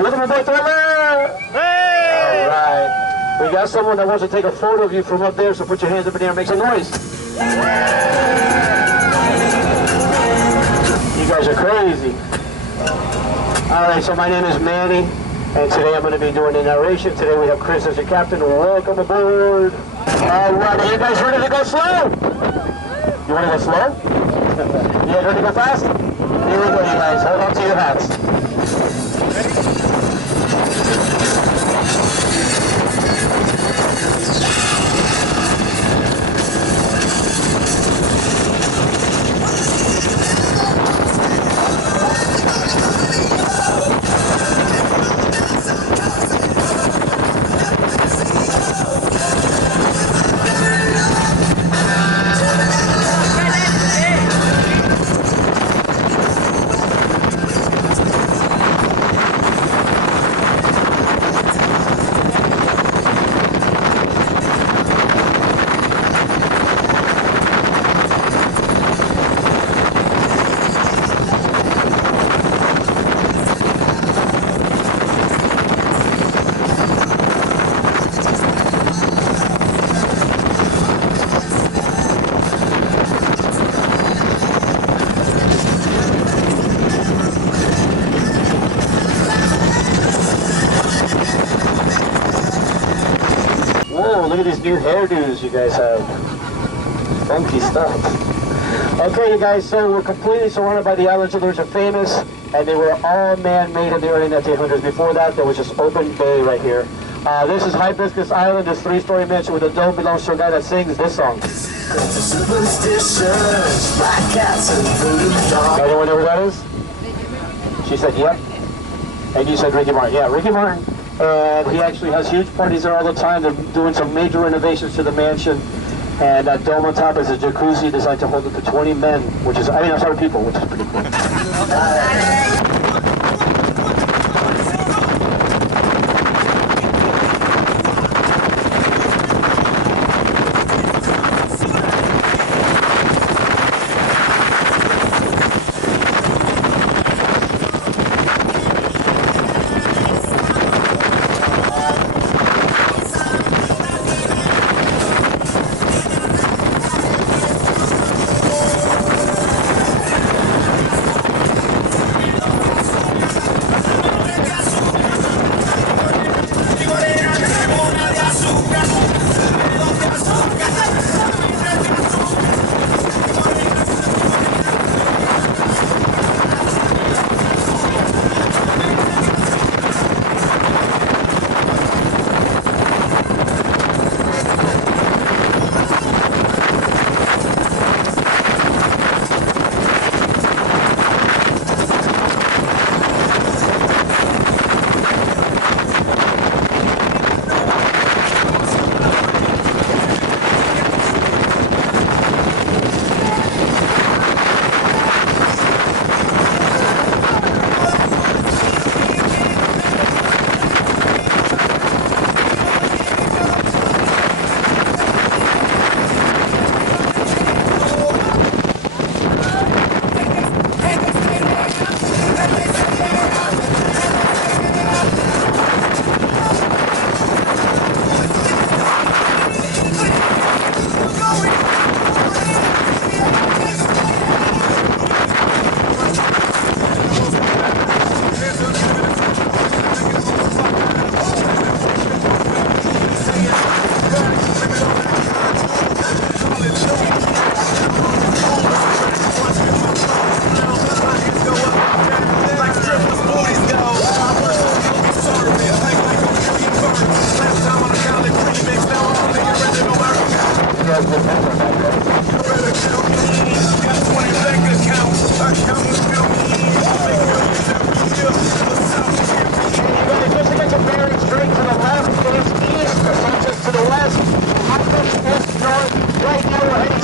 Rhythm and Bass Thriller! Hey! All right. We got someone that wants to take a photo of you from up there, so put your hands up in the air and make some noise. You guys are crazy. All right, so my name is Manny, and today I'm going to be doing the narration. Today we have Chris as your captain. Welcome aboard. All right, are you guys ready to go slow? You want to go slow? You guys ready to go fast? Here we go, you guys. Hold on to your hats. Whoa, look at these new hairdos you guys have. Funky stuff. Okay, you guys, so we're completely surrounded by the islands. Those are famous, and they were all man-made in the early 1900s. Before that, there was just open bay right here. This is Hibiscus Island, this three-story mansion with a dome belongs to a guy that sings this song. Anyone know who that is? She said, yep. And you said Ricky Martin. Yeah, Ricky Martin. And he actually has huge parties there all the time. They're doing some major renovations to the mansion. And that dome on top is a jacuzzi designed to hold up to 20 men, which is, I'm sorry, people, which is pretty cool. Just to get your bearings straight to the left, face east, as much as to the west. north. Right now we're heading